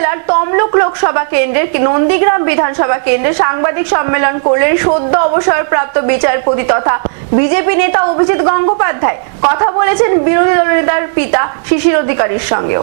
জেলার তমলুক লোকসভা কেন্দ্রের নন্দীগ্রাম বিধানসভা কেন্দ্রে সাংবাদিক সম্মেলন করলেন সদ্য অবসরপ্রাপ্ত বিচারপতি তথা বিজেপি নেতা অভিজিৎ গঙ্গোপাধ্যায়। কথা বলেছেন বিরোধী দলনেতার পিতা শিশির অধিকারীর সঙ্গেও।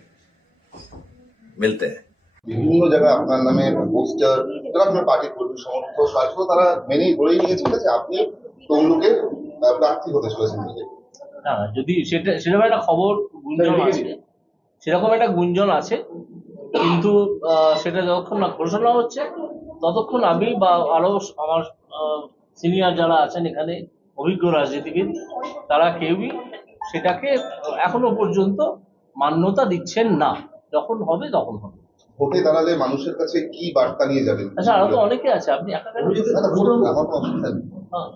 मिलते हैं বিভিন্ন জায়গায় আপনার নামে পোস্টার যারা আপনার পার্টির কর্মী সমর্থক তারপরেও তারা মেনেই ধরেই নিয়েছিল যে আপনি তমলুকের আহ, প্রার্থী হতে চলেছেন নিজে না যদি সেটা সেরকম একটা খবর গুঞ্জন আছে সেরকম একটা গুঞ্জন আছে কিন্তু আহ, সেটা যতক্ষণ না ঘোষণা হচ্ছে ততক্ষণ আমি বা আরো আমার সিনিয়র যারা আছেন এখানে অভিজ্ঞ রাজনীতিবিদ তারা কেউই সেটাকে এখনো পর্যন্ত মান্যতা দিচ্ছেন না যখন হবে তখন হবে ভোটে দাঁড়ালে মানুষের কাছে কি বার্তা নিয়ে যাবেন আচ্ছা আরও তো অনেকে আছে আপনি একা কেন? আমার অসুবিধা নেই হ্যাঁ।